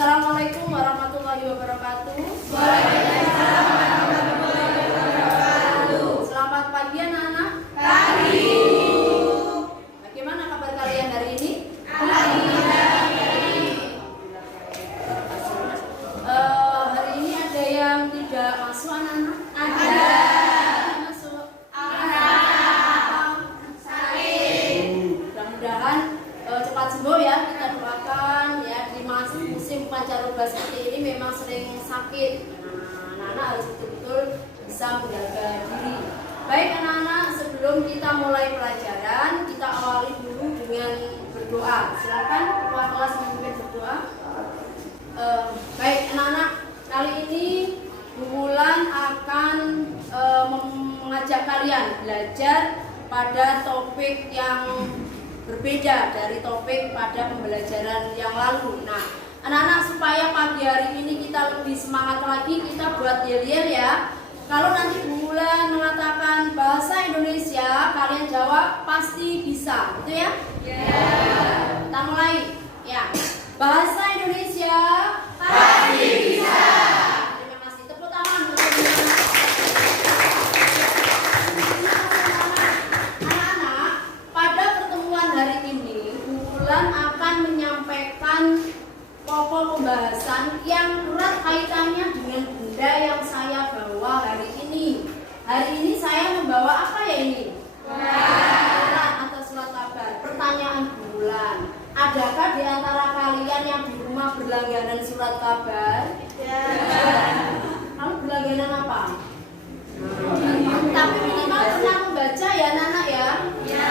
Assalamualaikum warahmatullahi wabarakatuh. Waalaikumsalam warahmatullahi wabarakatuh. Selamat pagi anak-anak. Pagi. Bagaimana kabar kalian hari ini? Alhamdulillah. Hari ini ada yang tidak masuk anak-anak? Ada. Masuk. Anak. Sakit. Mudah-mudahan cepat sembuh ya. Kita doakan ya, di musim pancaroba seperti ini memang sering sakit. Anak-anak harus betul-betul bisa menjaga diri. Baik anak-anak, sebelum kita mulai pelajaran, kita awali dulu dengan berdoa. Silakan ketua kelas memimpin berdoa. Baik anak-anak, kali ini Bu Wulan akan mengajak kalian belajar pada topik yang berbeda dari topik pada pembelajaran yang lalu. Nah, anak-anak, supaya pagi hari ini kita lebih semangat lagi, kita buat yel-yel ya. Kalau nanti Bu Wulan mengatakan bahasa Indonesia, kalian jawab pasti bisa, gitu ya? Kita mulai ya. Bahasa Indonesia Pasti bisa. Terima kasih. Tepuk tangan untuk anak-anak. Pada pertemuan hari ini, Bu Wulan akan menyampaikan pokok pembahasan yang erat kaitannya dengan benda yang saya bawa hari ini. Hari ini saya membawa apa ya ini? Surat atau surat kabar. Pertanyaan Bu Wulan, adakah di antara kalian yang di rumah berlangganan surat kabar? Ya. Kamu berlangganan apa? Tapi minimal pernah membaca ya anak-anak ya? Ya.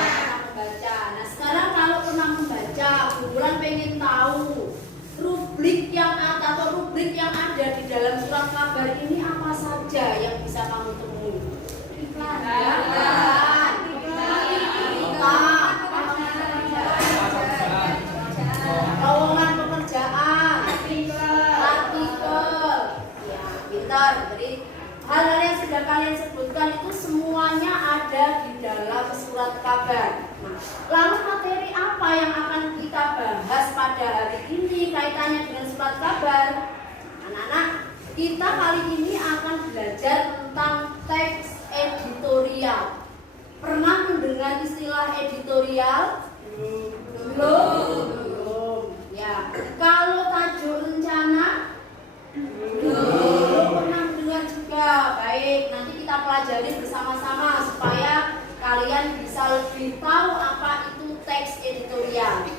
Pernah membaca. Nah sekarang kalau pernah membaca, Bu Wulan pengen tahu rubrik yang ada di dalam surat kabar ini apa saja yang bisa kamu temui? Lowongan pekerjaan, artikel, ya pintar. Jadi hal-hal yang sudah kalian sebutkan itu semuanya ada di dalam surat kabar. Nah, lalu materi apa yang akan kita bahas pada hari ini kaitannya dengan surat kabar? Anak-anak, kita kali ini akan belajar tentang teks editorial. Pernah mendengar istilah editorial? Belum. Ya. Kalau tajuk rencana? Belum pernah mendengar juga. Baik, nanti kita pelajari bersama-sama supaya kalian bisa lebih tahu apa itu teks editorial.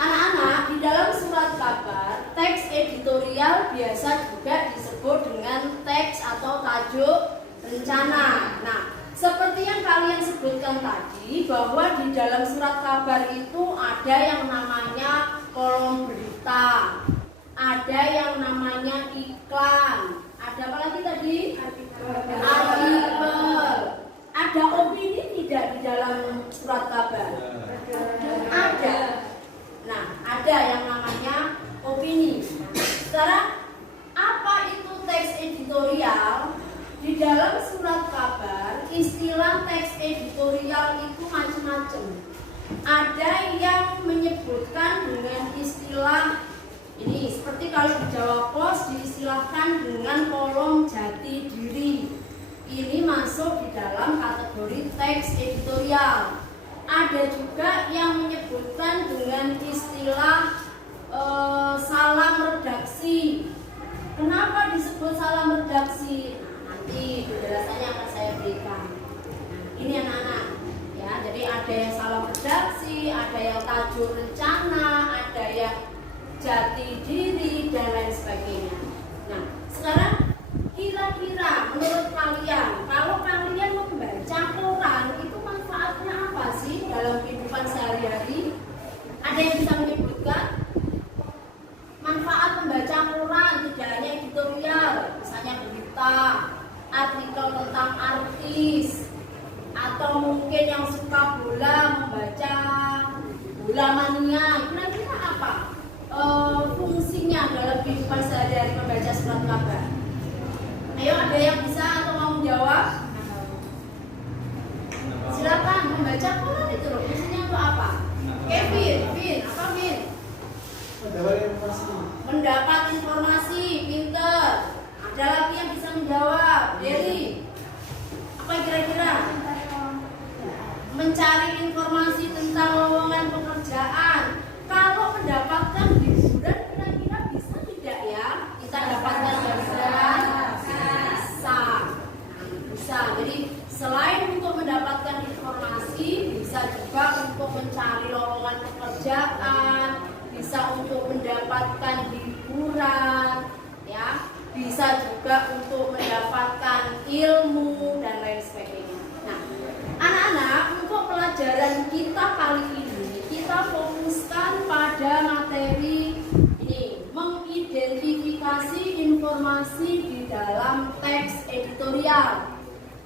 Anak-anak, di dalam surat kabar, teks editorial biasa juga disebut dengan teks atau tajuk rencana. Nah, seperti yang kalian sebutkan tadi, bahwa di dalam surat kabar itu ada yang namanya kolom berita, ada yang namanya iklan, ada apa lagi tadi? Artikel. Ada opini tidak di dalam surat kabar? Ada. Nah, ada yang namanya opini. Sekarang, apa itu teks editorial? Di dalam surat kabar, istilah teks editorial itu macam-macam. Ada yang menyebutkan dengan istilah ini, seperti kalau di Jawa Pos diistilahkan dengan kolom jati diri. Ini masuk di dalam kategori teks editorial. Ada juga yang menyebutkan dengan istilah salam redaksi. Kenapa disebut salam redaksi? Nah, nanti penjelasannya akan saya berikan. Nah, ini anak-anak ya. Jadi ada yang salam redaksi, ada yang tajuk rencana, ada yang jati diri dan lain sebagainya. Nah, sekarang kira-kira menurut kalian, kalau kalian membaca koran itu manfaatnya apa sih dalam kehidupan sehari-hari? Ada yang bisa menyebutkan manfaat membaca koran, tidak hanya editorial, misalnya berita, artikel tentang artis, atau mungkin yang suka bola membaca bola mania. Kira-kira apa fungsinya dalam kehidupan sehari-hari membaca surat kabar? Ayo, ada yang bisa atau mau menjawab? Silakan. Membaca koran itu loh, fungsinya untuk apa? Kevin, apa Vin? Mendapat informasi. mendapat informasi, pinter. Ada lagi yang bisa menjawab, Dery. Apa kira-kira? Mencari informasi tentang lowongan pekerjaan. Kalau mendapatkan hiburan, kira-kira bisa tidak ya? Kita dapatkan hiburan? Bisa. Jadi selain untuk mendapatkan informasi, bisa juga untuk mencari lowongan pekerjaan, bisa untuk mendapatkan hiburan, ya, bisa juga untuk mendapatkan ilmu dan lain sebagainya. Nah, anak-anak, untuk pelajaran kita kali ini kita fokuskan pada materi ini, mengidentifikasi informasi di dalam teks editorial.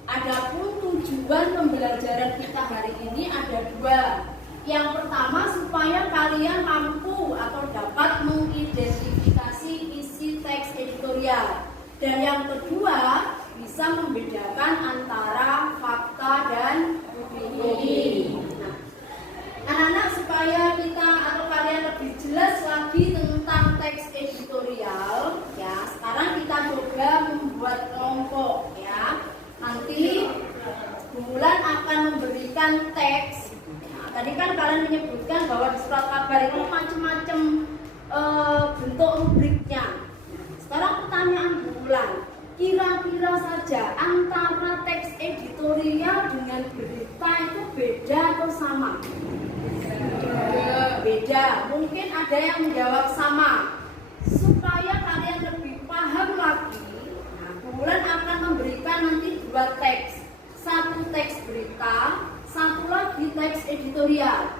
Adapun tujuan pembelajaran kita hari ini ada dua. Yang pertama, supaya kalian mampu atau dapat mengidentifikasi isi teks editorial. Dan yang kedua, bisa membedakan antara fakta dan opini. Nah, anak-anak, supaya kita atau kalian lebih jelas lagi tentang teks editorial, ya, sekarang kita coba membuat kelompok, ya. Nanti Bulan akan memberikan teks. Nah, tadi kan kalian menyebutkan bahwa di surat kabar itu macam-macam bentuk rubriknya. Sekarang pertanyaan Bulan, kira-kira saja antara teks editorial dengan berita itu beda atau sama? Beda. Mungkin ada yang menjawab sama. Supaya kalian lebih paham lagi, Bulan akan memberikan nanti dua teks. Satu teks berita, satu lagi teks editorial.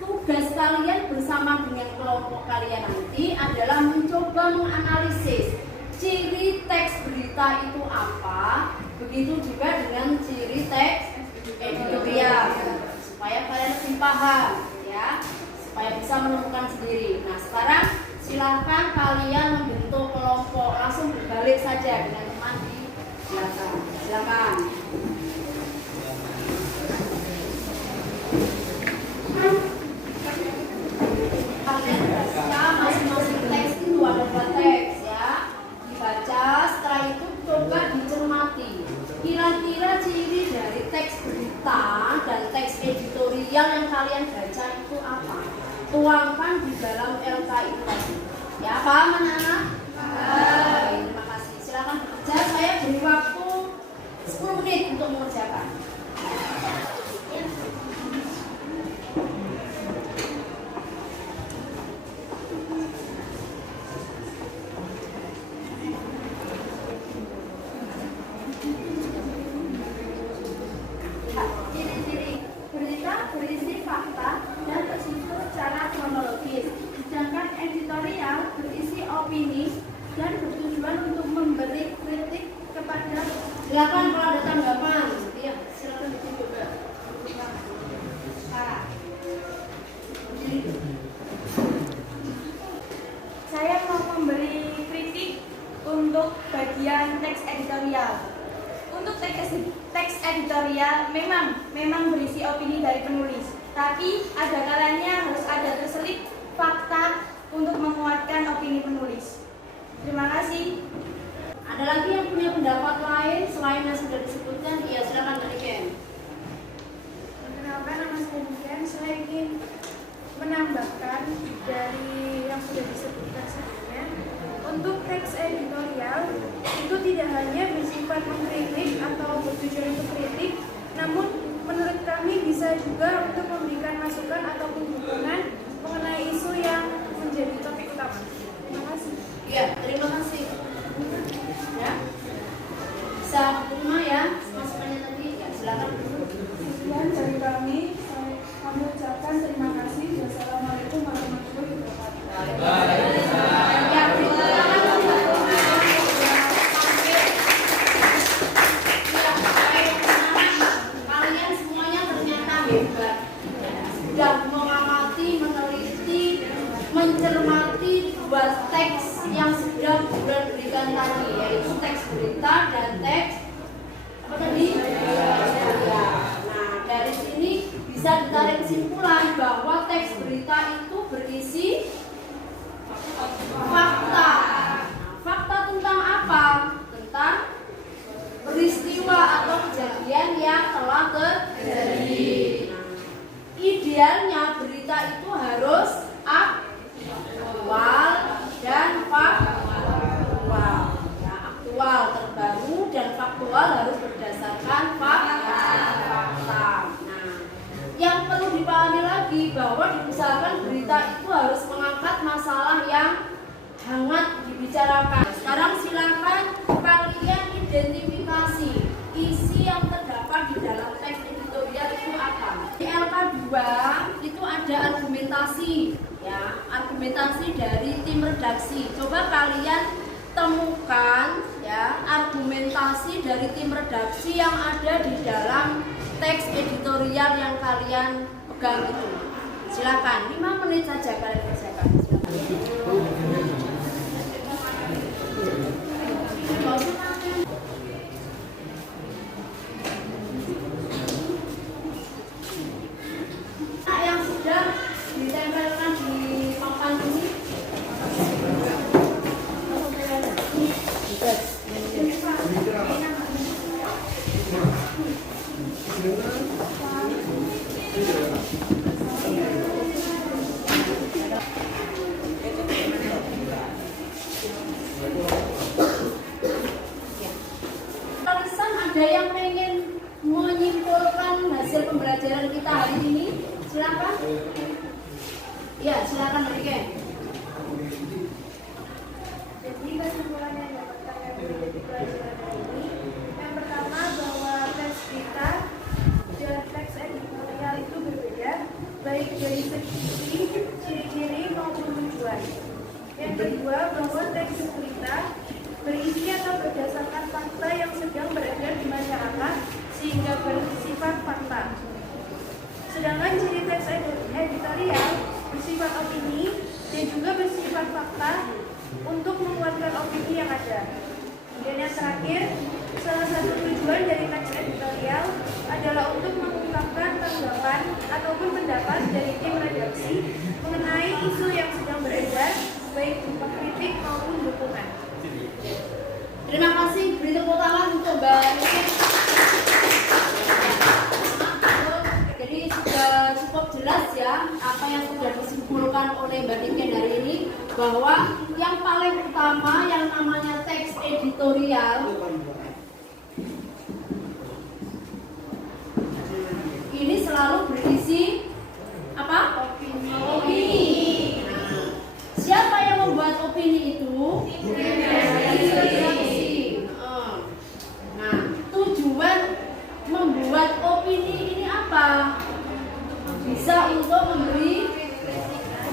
Tugas kalian bersama dengan kelompok kalian nanti adalah mencoba menganalisis ciri teks berita itu apa, begitu juga dengan ciri teks editorial, supaya kalian lebih paham, ya, supaya bisa menemukan sendiri. Nah, sekarang silakan kalian membentuk kelompok, langsung berbalik saja dengan teman di belakang. Silakan. Kalian baca masing-masing teks itu ada dua teks, ya. Dibaca, setelah itu coba dicermati. Kira-kira ciri dari teks berita dan teks editorial yang kalian baca itu apa? Tuangkan di dalam LK itu tadi. Ya, paham anak-anak? Baik, terima kasih. Silakan bekerja. Saya beri waktu 10 menit untuk mengerjakan. Ciri-ciri berita berisi fakta dan tersusun secara kronologis, sedangkan editorial berisi opini dan bertujuan untuk memberi kritik kepada. Silakan kalau ada tanggapan, ya silakan ditunjuk. Saya mau memberi kritik untuk bagian teks editorial. Untuk teks editorial memang berisi opini dari penulis, tapi ada kalanya harus ada terselip fakta untuk menguatkan opini penulis. Terima kasih. Ada lagi yang punya pendapat lain selain yang sudah disebutkan? Iya, silakan Mbak Niken. Perkenalkan, nama saya Niken. Saya ingin menambahkan dari yang sudah disebutkan sebelumnya. Untuk teks editorial itu tidak hanya bersifat mengkritik atau bertujuan untuk kritik, namun menurut kami bisa juga untuk memberikan masukan ataupun dukungan mengenai isu yang menjadi topik utama. Terima kasih. Iya, terima kasih. Ya, bisa terima ya masukannya tadi. Ya, silakan. Sekian dari kami ucapkan terima kasih. Wassalamualaikum warahmatullahi wabarakatuh. Ya, kalian semuanya ternyata hebat. Sudah mengamati, meneliti, mencermati dua teks yang sudah Bulan berikan tadi, yaitu teks berita dan teks apa tadi? Ya. Nah, dari sini bisa ditarik kesimpulan bahwa teks berita itu berisi fakta redaksi. Coba kalian temukan ya argumentasi dari tim redaksi yang ada di dalam teks editorial yang kalian pegang itu. Silakan, 5 menit saja kalian kerjakan. Yang sudah ditempelkan di papan ini. Ada yang pengen menyimpulkan hasil pembelajaran kita hari ini? Silakan. Ya, silakan Rike. Jadi kesimpulan yang dapat kalian ambil dari pelajaran hari ini, yang pertama bahwa teks kita dan teks editorial itu berbeda, baik dari segi ciri-ciri maupun tujuan. Yang kedua bahwa teks berita berisi atau berdasarkan fakta yang sedang beredar di masyarakat sehingga bersifat fakta. Sedangkan ciri teks editorial bersifat opini dan juga bersifat fakta untuk menguatkan opini yang ada. Dan yang terakhir, salah satu tujuan dari teks editorial adalah untuk mengungkapkan tanggapan ataupun pendapat dari tim redaksi mengenai isu yang sedang beredar, baik berupa kritik maupun dukungan. Terima kasih, beri tepuk tangan untuk Mbak Rike. Jadi sudah cukup jelas ya apa yang sudah disimpulkan oleh Mbak Rike hari ini, bahwa yang paling utama yang namanya teks editorial ini selalu berisi apa? Opini. Nah, siapa yang membuat opini itu? Nah, tujuan membuat opini ini apa? Bisa untuk memberi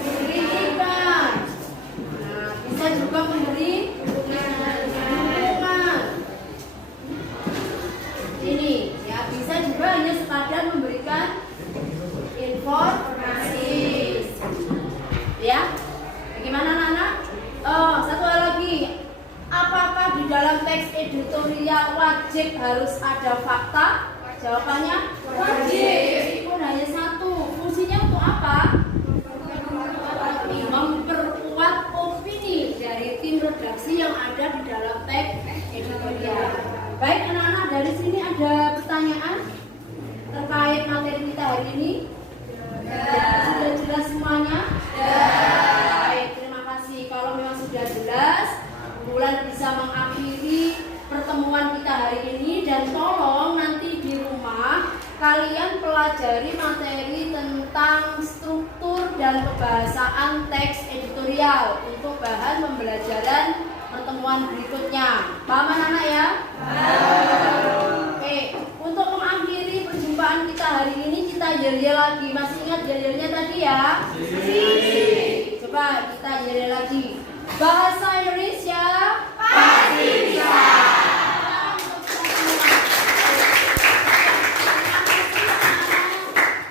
kritikan. Nah, bisa juga memberi dukungan. Ini ya, bisa juga hanya sekadar memberikan informasi. Ya, bagaimana anak-anak? Oh, satu hal lagi. Apakah di dalam teks editorial wajib harus ada fakta? Jawabannya wajib. Meskipun hanya satu. Fungsinya untuk apa? Memperkuat opini dari tim redaksi yang ada di dalam teks editorial. Baik anak-anak, dari sini ada pertanyaan terkait materi kita hari ini? Sudah jelas semuanya? Baik, terima kasih. Kalau memang sudah jelas, Bulan bisa mengakhiri pertemuan kita hari ini, dan tolong nanti di rumah kalian pelajari materi tentang struktur dan kebahasaan teks editorial untuk bahan pembelajaran pertemuan berikutnya. Paham anak-anak ya? Oke, untuk mengakhiri perjumpaan kita hari ini kita yel-yel lagi. Masih ingat yel-yelnya tadi ya? Coba kita yel-yel lagi. Bahasa Indonesia Pasti bisa.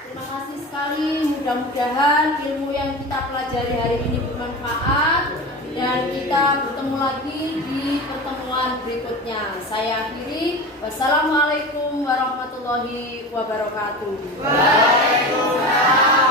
Terima kasih sekali. Mudah-mudahan ilmu yang kita pelajari hari ini bermanfaat, dan kita bertemu lagi di pertemuan berikutnya. Saya akhiri. Wassalamualaikum warahmatullahi wabarakatuh. Waalaikumsalam.